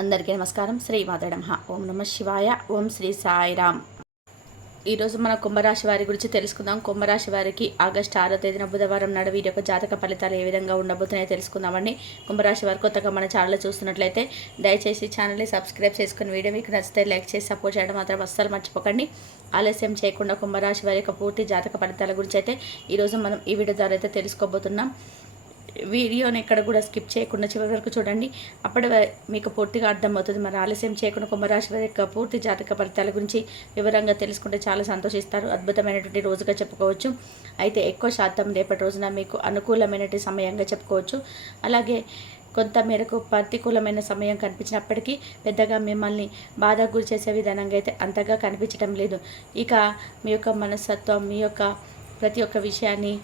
అందరికీ నమస్కారం. శ్రీ మాతే నమః. ఓం నమః శివాయ. ఓం శ్రీ సాయిరామ్. ఈరోజు మన కుంభరాశి వారి గురించి తెలుసుకుందాం. కుంభరాశి వారికి ఆగస్టు 6వ తేదీన బుధవారం నాడు వీరి యొక్క జాతక ఫలితాలు ఏ విధంగా ఉండబోతున్నాయో తెలుసుకుందామండి. కుంభరాశి వారు కొత్తగా మన ఛానల్ చూస్తున్నట్లయితే దయచేసి ఛానల్ని సబ్స్క్రైబ్ చేసుకుని వీడియో మీకు నచ్చితే లైక్ చేసి సపోర్ట్ చేయడం మాత్రం అస్సలు మర్చిపోకండి. ఆలస్యం చేయకుండా కుంభరాశి వారి యొక్క పూర్తి జాతక ఫలితాల గురించి అయితే ఈరోజు మనం ఈ వీడియో ద్వారా అయితే తెలుసుకోబోతున్నాం. వీడియోని ఎక్కడ కూడా స్కిప్ చేయకుండా చివరి వరకు చూడండి. అప్పటి మీకు పూర్తిగా అర్థమవుతుంది. మరి ఆలస్యం చేయకుండా కుంభరాశి వారి యొక్క పూర్తి జాతక ఫలితాల గురించి వివరంగా తెలుసుకుంటే చాలా సంతోషిస్తారు. అద్భుతమైనటువంటి రోజుగా చెప్పుకోవచ్చు. అయితే ఎక్కువ శాతం రేపటి రోజున మీకు అనుకూలమైనటువంటి సమయంగా చెప్పుకోవచ్చు. అలాగే కొంత మేరకు ప్రతికూలమైన సమయం కనిపించినప్పటికీ పెద్దగా మిమ్మల్ని బాధకు గురి చేసే విధానంగా అయితే అంతగా కనిపించడం లేదు. ఇక మీ యొక్క మనస్తత్వం, మీ యొక్క ప్రతి ఒక్క విషయాన్ని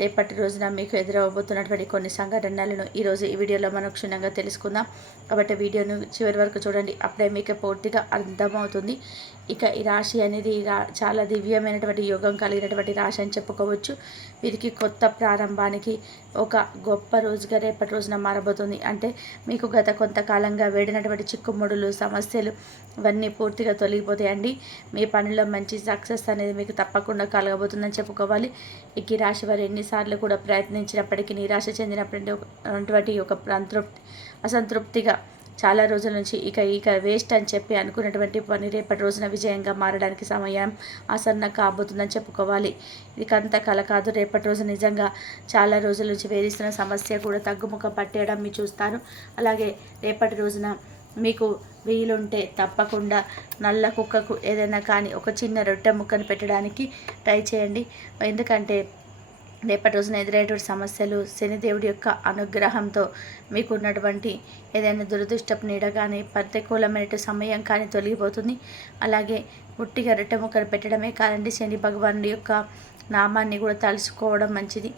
రేపటి రోజున మీకు ఎదురవబోతున్నటువంటి కొన్ని సంఘటనలను ఈరోజు ఈ వీడియోలో మనం క్షుణ్ణంగా తెలుసుకుందాం. కాబట్టి వీడియోను చివరి వరకు చూడండి. అప్పుడే మీకు పూర్తిగా అర్థమవుతుంది. ఇక ఈ రాశి అనేది చాలా దివ్యమైనటువంటి యోగం కలిగినటువంటి రాశి అని చెప్పుకోవచ్చు. వీరికి కొత్త ప్రారంభానికి ఒక గొప్ప రోజుగా రేపటి రోజున మారబోతుంది. అంటే మీకు గత కొంతకాలంగా వేడినటువంటి చిక్కుముడులు, సమస్యలు ఇవన్నీ పూర్తిగా తొలగిపోతాయండి. మీ పనిలో మంచి సక్సెస్ అనేది మీకు తప్పకుండా కలగబోతుందని చెప్పుకోవాలి. ఇక ఈ రాశి వారు ఎన్నిసార్లు కూడా ప్రయత్నించినప్పటికీ నిరాశ చెందినటువంటి ఒక అసంతృప్తిగా చాలా రోజుల నుంచి ఇక వేస్ట్ అని చెప్పి అనుకున్నటువంటి పని రేపటి రోజున విజయంగా మారడానికి సమయం ఆసన్న కాబోతుందని చెప్పుకోవాలి. ఇకంత కల కాదు. రేపటి రోజు నిజంగా చాలా రోజుల నుంచి వేధిస్తున్న సమస్య కూడా తగ్గుముఖం పట్టేయడం మీరు చూస్తారు. అలాగే రేపటి రోజున మీకు వీలుంటే తప్పకుండా నల్ల కుక్కకు ఏదైనా కానీ ఒక చిన్న రొట్టె ముక్కను పెట్టడానికి ట్రై చేయండి. ఎందుకంటే రేపటి రోజున ఎదురయ్యేటువంటి సమస్యలు శనిదేవుడి యొక్క అనుగ్రహంతో మీకు ఉన్నటువంటి ఏదైనా దురదృష్టపు నీడ కానీ ప్రతికూలమైన సమయం కానీ తొలగిపోతుంది. అలాగే పుట్టిగా రొట్టె ముక్కను పెట్టడమే కాదండి, శని భగవానుడి యొక్క నామాన్ని కూడా తలుచుకోవడం మంచిది.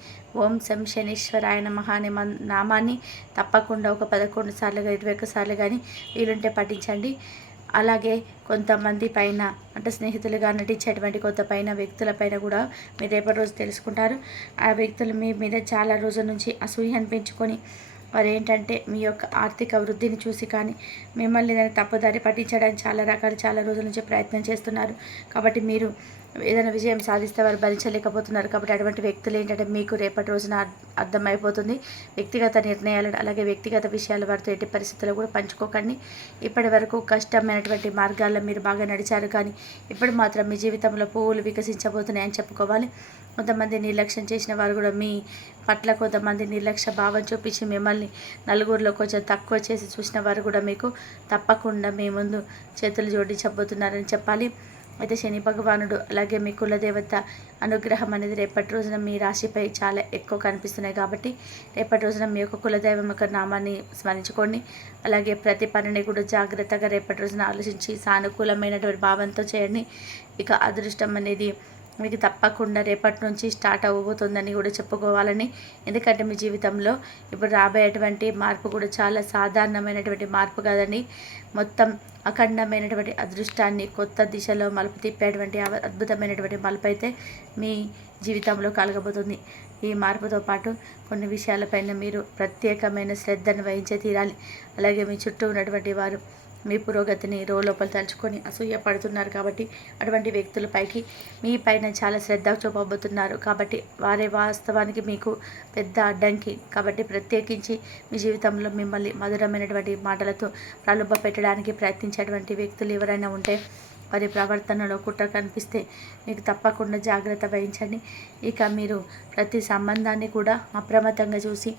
ఓం శం శనీశ్వరాయ నమః అనే నామాన్ని తప్పకుండా ఒక 11 సార్లు 21 సార్లు కానీ వీలుంటే పఠించండి. అలాగే కొంతమంది పైన అంటే స్నేహితులుగా నటించేటువంటి కొంత వ్యక్తుల పైన కూడా మీరు రేపటి రోజు తెలుసుకుంటారు. ఆ వ్యక్తులు మీ మీద చాలా రోజుల నుంచి అసూయను పెంచుకొని వారు ఏంటంటే మీ యొక్క ఆర్థిక వృద్ధిని చూసి కానీ మిమ్మల్ని దాన్ని తప్పుదారి పట్టించడానికి చాలా రోజుల నుంచి ప్రయత్నం చేస్తున్నారు. కాబట్టి మీరు ఏదైనా విజయం సాధిస్తే వారు భరించలేకపోతున్నారు. కాబట్టి అటువంటి వ్యక్తులు ఏంటంటే మీకు రేపటి రోజున అర్థమైపోతుంది. వ్యక్తిగత నిర్ణయాలను అలాగే వ్యక్తిగత విషయాలు వారితో ఎట్టి పరిస్థితుల్లో కూడా పంచుకోకండి. ఇప్పటి వరకు కష్టమైనటువంటి మార్గాల్లో మీరు బాగా నడిచారు, కానీ ఇప్పుడు మాత్రం మీ జీవితంలో పువ్వులు వికసించబోతున్నాయని చెప్పుకోవాలి. కొంతమంది నిర్లక్ష్యం చేసిన వారు కూడా మీ పట్ల కొంతమంది నిర్లక్ష్య భావం చూపించి మిమ్మల్ని నలుగురిలో కొంచెం తక్కువ చేసి చూసిన వారు కూడా మీకు తప్పకుండా మీ ముందు చేతులు జోడించబోతున్నారని చెప్పాలి. అయితే శని భగవానుడు అలాగే మీ కులదేవత అనుగ్రహం అనేది రేపటి రోజున మీ రాశిపై చాలా ఎక్కువ కనిపిస్తున్నాయి. కాబట్టి రేపటి రోజున మీ యొక్క కులదైవం యొక్క నామాన్ని స్మరించుకోండి. అలాగే ప్రతి పనిని కూడా జాగ్రత్తగా రేపటి రోజున ఆలోచించి సానుకూలమైనటువంటి భావంతో చేయండి. ఇక అదృష్టం అనేది మీకు తప్పకుండా రేపటి నుంచి స్టార్ట్ అవ్వబోతుందని కూడా చెప్పుకోవాలని. ఎందుకంటే మీ జీవితంలో ఇప్పుడు రాబోయేటువంటి మార్పు కూడా చాలా సాధారణమైనటువంటి మార్పు కాదండి. మొత్తం అఖండమైనటువంటి అదృష్టాన్ని కొత్త దిశలో మలుపు తిప్పేటువంటి అద్భుతమైనటువంటి మలుపు అయితే మీ జీవితంలో కలగబోతుంది. ఈ మార్పుతో పాటు కొన్ని విషయాలపైన మీరు ప్రత్యేకమైన శ్రద్ధను వహించే తీరాలి. అలాగే మీ చుట్టూ ఉన్నటువంటి వారు మీ పురోగతిని లోపల తలుచుకొని అసూయ పడుతున్నారు. కాబట్టి అటువంటి వ్యక్తులపైకి మీ పైన చాలా శ్రద్ధ చూపబోతున్నారు. కాబట్టి వారే వాస్తవానికి మీకు పెద్ద అడ్డంకి. కాబట్టి ప్రత్యేకించి మీ జీవితంలో మిమ్మల్ని మధురమైనటువంటి మాటలతో ప్రలోభ పెట్టడానికి ప్రయత్నించేటువంటి వ్యక్తులు ఎవరైనా ఉంటే వారి ప్రవర్తనలో కుట్ర కనిపిస్తే మీకు తప్పకుండా జాగ్రత్త వహించండి. ఇక మీరు ప్రతి సంబంధాన్ని కూడా అప్రమత్తంగా చూసి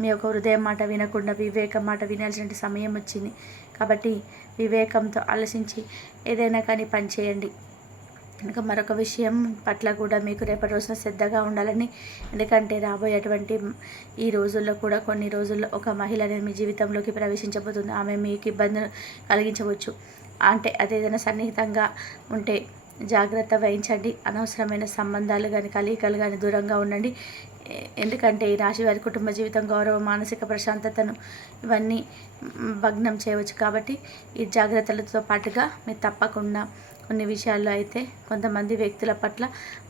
మీ యొక్క హృదయం మాట వినకుండా వివేకం మాట వినాల్సిన సమయం వచ్చింది. కాబట్టి వివేకంతో ఆలోచించి ఏదైనా కానీ పని చేయండి. ఇంకా మరొక విషయం పట్ల కూడా మీకు రేపటి రోజున శ్రద్ధగా ఉండాలని. ఎందుకంటే రాబోయేటువంటి ఈ రోజుల్లో కూడా కొన్ని రోజుల్లో ఒక మహిళ అనేది మీ జీవితంలోకి ప్రవేశించబోతుంది. ఆమె మీకు ఇబ్బందులు కలిగించవచ్చు. అంటే అదేదైనా సన్నిహితంగా ఉంటే జాగ్రత్త వహించండి. అనవసరమైన సంబంధాలు కానీ కలయికలు కానీ దూరంగా ఉండండి. ఎందుకంటే ఈ రాశి వారి కుటుంబ జీవితం, గౌరవం, మానసిక ప్రశాంతతను ఇవన్నీ భగ్నం చేయవచ్చు. కాబట్టి ఈ జాగ్రత్తలతో పాటుగా మీరు తప్పకుండా కొన్ని విషయాల్లో అయితే కొంతమంది వ్యక్తుల పట్ల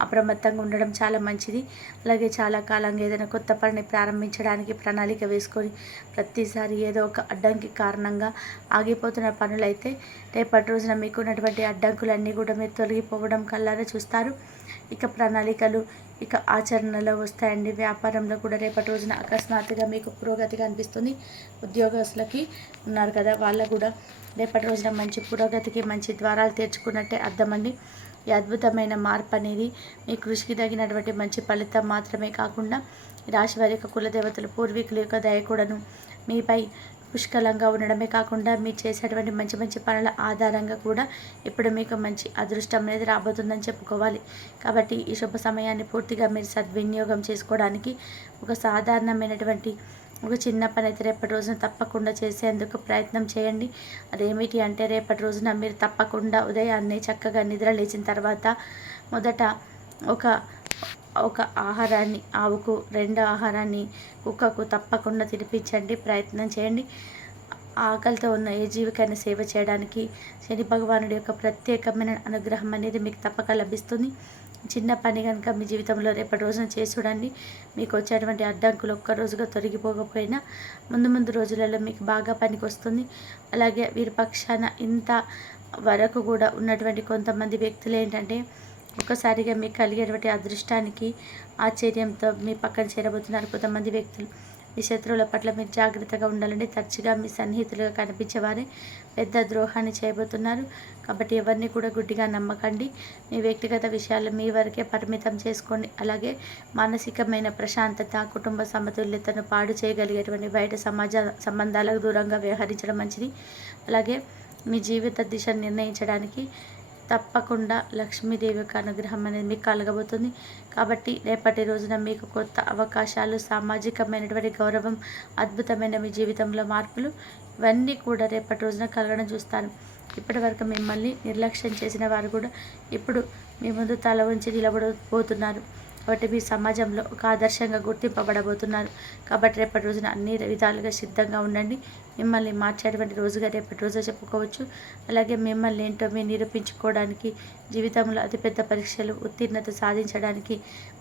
అప్రమత్తంగా ఉండడం చాలా మంచిది. అలాగే చాలా కాలంగా ఏదైనా కొత్త పనిని ప్రారంభించడానికి ప్రణాళిక వేసుకొని ప్రతిసారి ఏదో ఒక అడ్డంకి కారణంగా ఆగిపోతున్న పనులైతే రేపటి రోజున మీకున్నటువంటి అడ్డంకులన్నీ కూడా మీరు తొలగిపోవడం కల్లారా చూస్తారు. ఇక ప్రణాళికలు ఇక ఆచరణలో వస్తాయండి. వ్యాపారంలో కూడా రేపటి రోజున అకస్మాత్తుగా మీకు పురోగతి కనిపిస్తుంది. ఉద్యోగస్తులకి ఉన్నారు కదా, వాళ్ళకు కూడా రేపటి రోజున మంచి పురోగతికి మంచి ద్వారాలు తెరుచుకున్నట్టే అర్థమండి. ఈ అద్భుతమైన మార్పు అనేది మీ కృషికి తగినటువంటి మంచి ఫలితం మాత్రమే కాకుండా రాశి వారి యొక్క కులదేవతలు పూర్వీకుల యొక్క దయ కూడాను మీపై పుష్కలంగా ఉండడమే కాకుండా మీరు చేసేటువంటి మంచి మంచి పనుల ఆధారంగా కూడా ఇప్పుడు మీకు మంచి అదృష్టం అనేది రాబోతుందని చెప్పుకోవాలి. కాబట్టి ఈ శుభ సమయాన్ని పూర్తిగా మీరు సద్వినియోగం చేసుకోవడానికి ఒక సాధారణమైనటువంటి ఒక చిన్న పని అయితే రేపటి రోజున తప్పకుండా చేసేందుకు ప్రయత్నం చేయండి. అదేమిటి అంటే రేపటి రోజున మీరు తప్పకుండా ఉదయాన్నే చక్కగా నిద్ర లేచిన తర్వాత మొదట ఒక ఒక ఆహారాన్ని ఆవుకు, రెండు ఆహారాన్ని కుక్కకు తప్పకుండా తినిపించండి, ప్రయత్నం చేయండి. ఆకలితో ఉన్న ఏ జీవికైనా సేవ చేయడానికి శని భగవానుడి యొక్క ప్రత్యేకమైన అనుగ్రహం అనేది మీకు తప్పక లభిస్తుంది. చిన్న పని కనుక మీ జీవితంలో రేపటి రోజున చేసి చూడండి. మీకు వచ్చేటువంటి అడ్డంకులు ఒక్క రోజుగా తొలగిపోకపోయినా ముందు రోజులలో మీకు బాగా పనికి వస్తుంది. అలాగే వీరి పక్షాన ఇంత వరకు కూడా ఉన్నటువంటి కొంతమంది వ్యక్తులు ఏంటంటే ఒక్కసారిగా మీకు కలిగేటువంటి అదృష్టానికి ఆశ్చర్యంతో మీ పక్కన చేరబోతున్నారు కొంతమంది వ్యక్తులు. మీ శత్రువుల పట్ల మీరు జాగ్రత్తగా ఉండాలండి. తరచుగా మీ సన్నిహితులుగా కనిపించేవారే పెద్ద ద్రోహాన్ని చేయబోతున్నారు. కాబట్టి ఎవరిని కూడా గుడ్డిగా నమ్మకండి. మీ వ్యక్తిగత విషయాలు మీ వరకే పరిమితం చేసుకోండి. అలాగే మానసికమైన ప్రశాంతత, కుటుంబ సమతుల్యతను పాడు చేయగలిగేటువంటి బయట సమాజ సంబంధాలకు దూరంగా వ్యవహరించడం మంచిది. అలాగే మీ జీవిత దిశను నిర్ణయించడానికి తప్పకుండా లక్ష్మీదేవి యొక్క అనుగ్రహం అనేది మీకు కలగబోతుంది. కాబట్టి రేపటి రోజున మీకు కొత్త అవకాశాలు, సామాజికమైనటువంటి గౌరవం, అద్భుతమైన మీ జీవితంలో మార్పులు ఇవన్నీ కూడా రేపటి రోజున కలగడం చూస్తాను. ఇప్పటి వరకు మిమ్మల్ని నిర్లక్ష్యం చేసిన వారు కూడా ఇప్పుడు మీ ముందు తల ఉంచి నిలబడబోతున్నారు. కాబట్టి మీ సమాజంలో ఒక ఆదర్శంగా గుర్తింపబడబోతున్నారు. కాబట్టి రేపటి రోజున అన్ని విధాలుగా సిద్ధంగా ఉండండి. మిమ్మల్ని మార్చేటువంటి రోజుగా రేపటి రోజు చెప్పుకోవచ్చు. అలాగే మిమ్మల్ని ఏంటో మీరు నిరూపించుకోవడానికి, జీవితంలో అతిపెద్ద పరీక్షలు ఉత్తీర్ణత సాధించడానికి,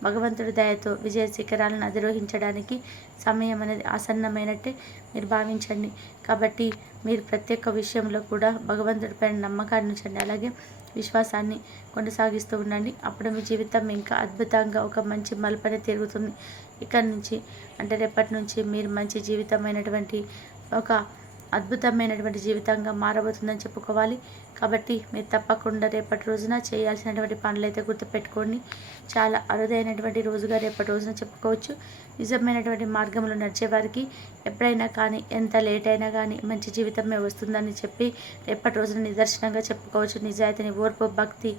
భగవంతుడి దయతో విజయ శిఖరాలను అధిరోహించడానికి సమయం అనేది ఆసన్నమైనట్టే మీరు భావించండి. కాబట్టి మీరు ప్రతి ఒక్క విషయంలో కూడా భగవంతుడిపైన నమ్మకాన్ని ఉంచండి. అలాగే విశ్వాసాన్ని కొనసాగిస్తూ ఉండండి. అప్పుడు మీ జీవితం ఇంకా అద్భుతంగా ఒక మంచి మలుపునే తిరుగుతుంది. ఇక్కడ నుంచి అంటే రేపటి నుంచి మీరు మంచి జీవితమైనటువంటి ఒక అద్భుతమైనటువంటి జీవితంగా మారబోతుందని చెప్పుకోవాలి. కాబట్టి మీరు తప్పకుండా రేపటి రోజున చేయాల్సినటువంటి పనులు అయితే గుర్తుపెట్టుకోండి. చాలా అరుదైనటువంటి రోజుగా రేపటి రోజున చెప్పుకోవచ్చు. నిజమైనటువంటి మార్గంలో నడిచేవారికి ఎప్పుడైనా కానీ ఎంత లేట్ అయినా కానీ మంచి జీవితమే వస్తుందని చెప్పి రేపటి రోజున నిదర్శనంగా చెప్పుకోవచ్చు. నిజాయితీని, ఓర్పు, భక్తి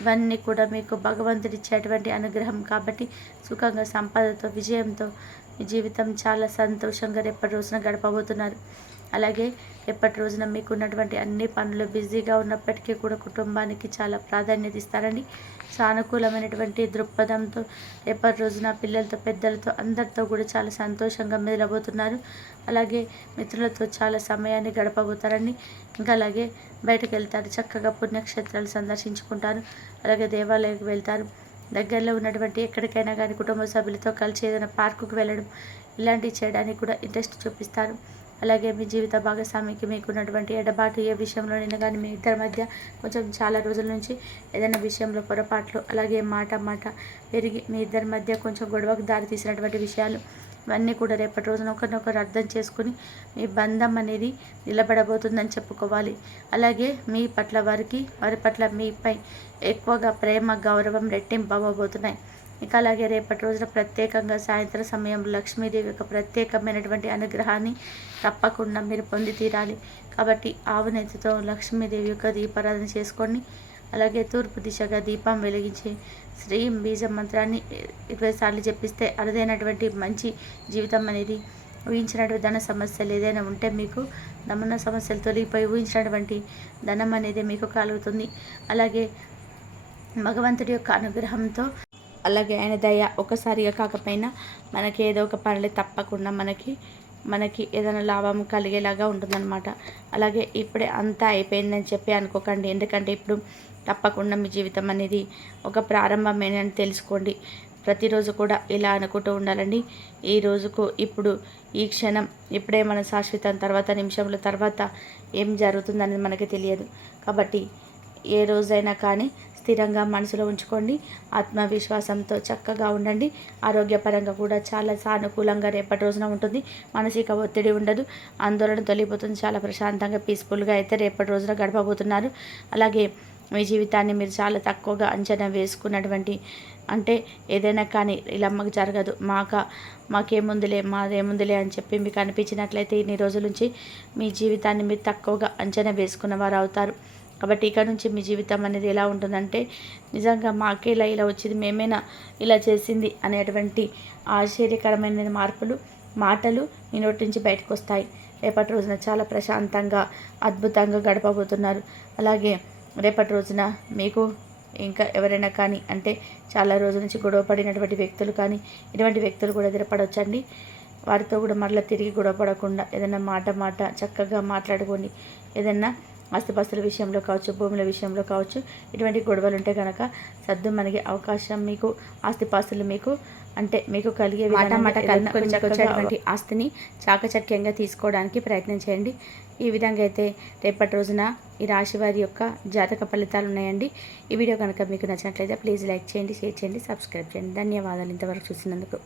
ఇవన్నీ కూడా మీకు భగవంతుడిచ్చేటువంటి అనుగ్రహం. కాబట్టి సుఖంగా, సంపదతో, విజయంతో మీ జీవితం చాలా సంతోషంగా రేపటి రోజున గడపబోతున్నారు. అలాగే రేపటి రోజున మీకు ఉన్నటువంటి అన్ని పనులు బిజీగా ఉన్నప్పటికీ కూడా కుటుంబానికి చాలా ప్రాధాన్యత ఇస్తారండి. సానుకూలమైనటువంటి దృక్పథంతో రేపటి రోజున పిల్లలతో, పెద్దలతో అందరితో కూడా చాలా సంతోషంగా మెదలబోతున్నారు. అలాగే మిత్రులతో చాలా సమయాన్ని గడపబోతారండి. ఇంకా అలాగే బయటకు వెళ్తారు, చక్కగా పుణ్యక్షేత్రాలు సందర్శించుకుంటారు. అలాగే దేవాలయానికి వెళ్తారు. దగ్గరలో ఉన్నటువంటి ఎక్కడికైనా కానీ కుటుంబ సభ్యులతో కలిసి ఏదైనా పార్కుకు వెళ్ళడం ఇలాంటివి చేయడానికి కూడా ఇంట్రెస్ట్ చూపిస్తారు. అలాగే మీ జీవిత భాగస్వామికి మీకున్నటువంటి ఎడబాటు ఏ విషయంలోనైనా కానీ మీ ఇద్దరి మధ్య కొంచెం చాలా రోజుల నుంచి ఏదైనా విషయంలో పొరపాట్లు, అలాగే మాట పెరిగి మీ ఇద్దరి మధ్య కొంచెం గొడవకు దారి తీసినటువంటి విషయాలు ఇవన్నీ కూడా రేపటి రోజున ఒకరినొకరు అర్థం చేసుకుని మీ బంధం అనేది నిలబడబోతుందని చెప్పుకోవాలి. అలాగే మీ పట్ల వారి పట్ల మీపై ఎక్కువగా ప్రేమ, గౌరవం రెట్టింపు అవ్వబోతున్నాయి. ఇక అలాగే రేపటి రోజున ప్రత్యేకంగా సాయంత్రం సమయం లక్ష్మీదేవి యొక్క ప్రత్యేకమైనటువంటి అనుగ్రహాన్ని తప్పకుండా మీరు పొంది తీరాలి. కాబట్టి ఆవు నెత్తితో లక్ష్మీదేవి యొక్క దీపారాధన చేసుకోండి. అలాగే తూర్పు దిశగా దీపం వెలిగించి శ్రీం బీజం మంత్రాన్ని 20 సార్లు జపిస్తే అరుదైనటువంటి మంచి జీవితం అనేది, ఊహించినటువంటి ధన సమస్యలు ఏదైనా ఉంటే మీకు ధన సమస్యలు తొలగిపోయి ఊహించినటువంటి ధనం అనేది మీకు కలుగుతుంది. అలాగే భగవంతుడి యొక్క అనుగ్రహంతో, అలాగే ఆయన దయ ఒకసారిగా కాకపోయినా మనకి ఏదో ఒక పనులు తప్పకుండా మనకి మనకి ఏదైనా లాభం కలిగేలాగా ఉంటుందన్నమాట. అలాగే ఇప్పుడే అంతా అయిపోయిందని చెప్పి అనుకోకండి. ఎందుకంటే ఇప్పుడు తప్పకుండా మీ జీవితం అనేది ఒక ప్రారంభమేనని తెలుసుకోండి. ప్రతిరోజు కూడా ఇలా అనుకుంటూ ఉండాలండి. ఈ రోజుకు ఇప్పుడు ఈ క్షణం ఇప్పుడే మన శాశ్వతం, తర్వాత నిమిషముల తర్వాత ఏం జరుగుతుందనేది మనకి తెలియదు. కాబట్టి ఏ రోజైనా కానీ స్థిరంగా మనసులో ఉంచుకోండి. ఆత్మవిశ్వాసంతో చక్కగా ఉండండి. ఆరోగ్యపరంగా కూడా చాలా సానుకూలంగా రేపటి రోజున ఉంటుంది. మానసిక ఒత్తిడి ఉండదు. ఆందోళన తొలగిపోతుంది. చాలా ప్రశాంతంగా పీస్ఫుల్గా అయితే రేపటి రోజున గడపబోతున్నారు. అలాగే మీ జీవితాన్ని మీరు చాలా తక్కువగా అంచనా వేసుకున్నటువంటి, అంటే ఏదైనా కానీ ఇలా అమ్మకు జరగదు, మాదేముందులే అని చెప్పి మీకు అనిపించినట్లయితే ఇన్ని రోజుల నుంచి మీ జీవితాన్ని మీరు తక్కువగా అంచనా వేసుకున్న వారు అవుతారు. కాబట్టి ఇక నుంచి మీ జీవితం అనేది ఎలా ఉంటుందంటే, నిజంగా మాకే ఇలా వచ్చింది, మేమేనా ఇలా చేసింది అనేటువంటి ఆశ్చర్యకరమైన మాటలు మీ నోటి నుంచి బయటకు వస్తాయి. రేపటి రోజున చాలా ప్రశాంతంగా అద్భుతంగా గడపబోతున్నారు. అలాగే రేపటి రోజున మీకు ఇంకా ఎవరైనా కానీ, అంటే చాలా రోజుల నుంచి గొడవ పడినటువంటి వ్యక్తులు కానీ, ఇటువంటి వ్యక్తులు కూడా ఎదురుపడవచ్చండి. వారితో కూడా మరలా తిరిగి గొడవ పడకుండా ఏదైనా మాట చక్కగా మాట్లాడుకోండి. ఏదైనా ఆస్తిపాస్తుల విషయంలో కావచ్చు, భూముల విషయంలో కావచ్చు, ఇటువంటి గొడవలు ఉంటే కనుక సర్దు మనకి అవకాశం, మీకు ఆస్తిపాస్తులు మీకు కలిగే వచ్చేటువంటి ఆస్తిని చాకచక్యంగా తీసుకోవడానికి ప్రయత్నం చేయండి. ఈ విధంగా అయితే రేపటి రోజున ఈ రాశి వారి యొక్క జాతక ఫలితాలు ఉన్నాయండి. ఈ వీడియో కనుక మీకు నచ్చినట్లయితే ప్లీజ్ లైక్ చేయండి, షేర్ చేయండి, సబ్స్క్రైబ్ చేయండి. ధన్యవాదాలు ఇంతవరకు చూసినందుకు.